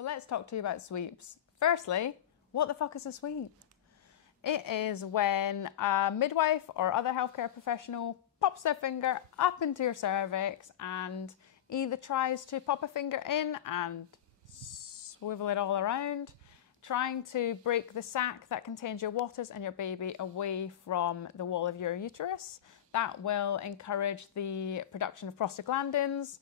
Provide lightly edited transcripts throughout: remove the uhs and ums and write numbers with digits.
So let's talk to you about sweeps. Firstly, what the fuck is a sweep? It is when a midwife or other healthcare professional pops their finger up into your cervix and either tries to pop a finger in and swivel it all around, trying to break the sac that contains your waters and your baby away from the wall of your uterus. That will encourage the production of prostaglandins.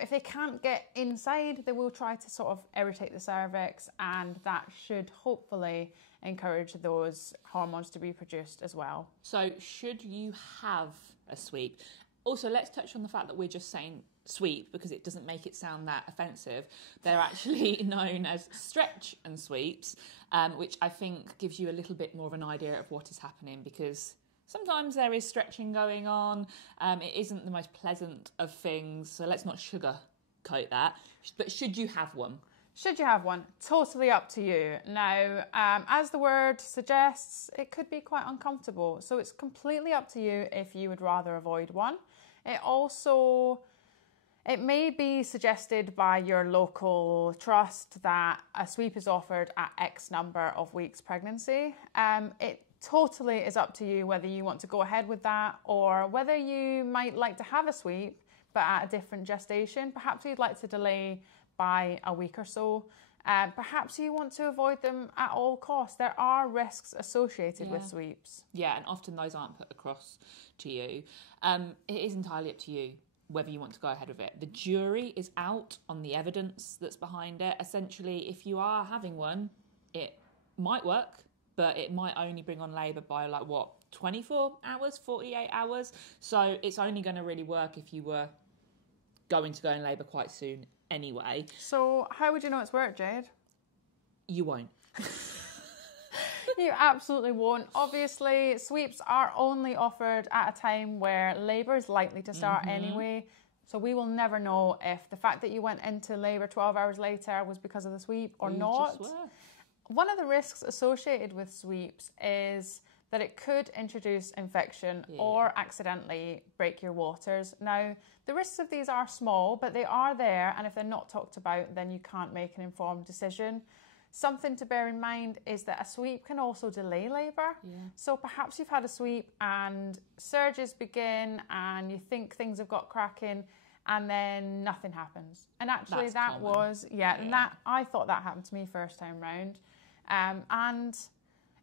If they can't get inside, they will try to sort of irritate the cervix, and that should hopefully encourage those hormones to be produced as well. So should you have a sweep? Also, let's touch on the fact that we're just saying sweep because it doesn't make it sound that offensive. They're actually known as stretch and sweeps, which I think gives you a little bit more of an idea of what is happening, because sometimes there is stretching going on. It isn't the most pleasant of things, so let's not sugarcoat that. But should you have one? Should you have one? Totally up to you. Now, as the word suggests, it could be quite uncomfortable. So it's completely up to you if you would rather avoid one. It may be suggested by your local trust that a sweep is offered at X number of weeks pregnancy. It totally is up to you whether you want to go ahead with that or whether you might like to have a sweep but at a different gestation. Perhaps you'd like to delay by a week or so. Perhaps you want to avoid them at all costs. There are risks associated with sweeps. Yeah, and often those aren't put across to you. It is entirely up to you whether you want to go ahead with it. The jury is out on the evidence that's behind it. Essentially, if you are having one, it might work, but it might only bring on labour by 24 hours, 48 hours. So it's only going to really work if you were going to go in labour quite soon anyway. So how would you know it's worked, Jade? You won't. You absolutely won't. Obviously, sweeps are only offered at a time where labour is likely to start anyway. So we will never know if the fact that you went into labour 12 hours later was because of the sweep or not. One of the risks associated with sweeps is that it could introduce infection or accidentally break your waters. Now, the risks of these are small, but they are there, and if they're not talked about, then you can't make an informed decision. Something to bear in mind is that a sweep can also delay labour. So perhaps you've had a sweep and surges begin and you think things have got cracking and then nothing happens. And actually I thought that happened to me first time round. And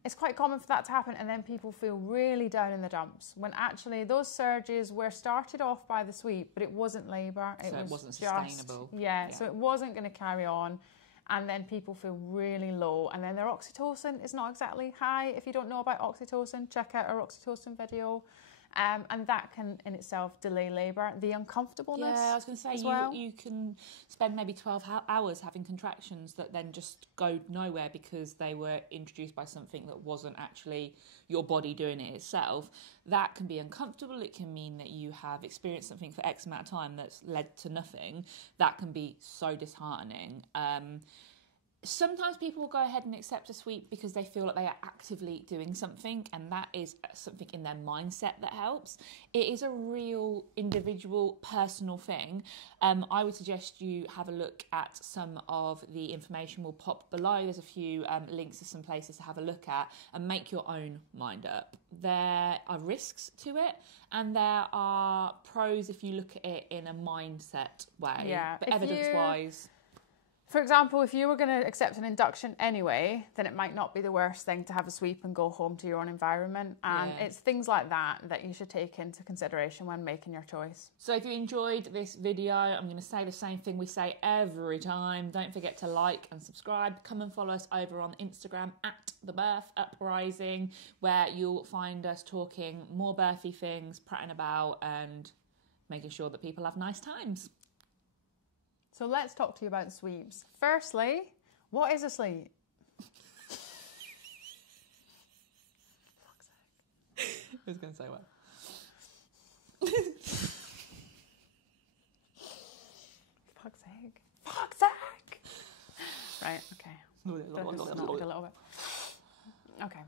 it's quite common for that to happen, and then people feel really down in the dumps when actually those surges were started off by the sweep, but it wasn't labour. It wasn't sustainable. So it wasn't going to carry on, and then people feel really low, and then their oxytocin is not exactly high. If you don't know about oxytocin, check out our oxytocin video. And that can in itself delay labour. The uncomfortableness. Yeah, I was going to say, you can spend maybe 12 hours having contractions that then just go nowhere because they were introduced by something that wasn't actually your body doing it itself. That can be uncomfortable. It can mean that you have experienced something for X amount of time that's led to nothing. That can be so disheartening. Sometimes people will go ahead and accept a sweep because they feel like they are actively doing something, and that is something in their mindset that helps. It is a real individual, personal thing. I would suggest you have a look at some of the information we'll pop below. There's a few links to some places to have a look at and make your own mind up. There are risks to it, and there are pros if you look at it in a mindset way. Yeah, but evidence-wise... For example, if you were going to accept an induction anyway, then it might not be the worst thing to have a sweep and go home to your own environment. And it's things like that that you should take into consideration when making your choice. So if you enjoyed this video, I'm going to say the same thing we say every time. Don't forget to like and subscribe. Come and follow us over on Instagram at The Birth Uprising, where you'll find us talking more birthy things, prattling about and making sure that people have nice times. So let's talk to you about sweeps. Firstly, what is a sweep? Fuck's sake. I was going to say what? Fuck's sake. Fuck's sake! Right, okay. Just a little bit. Okay.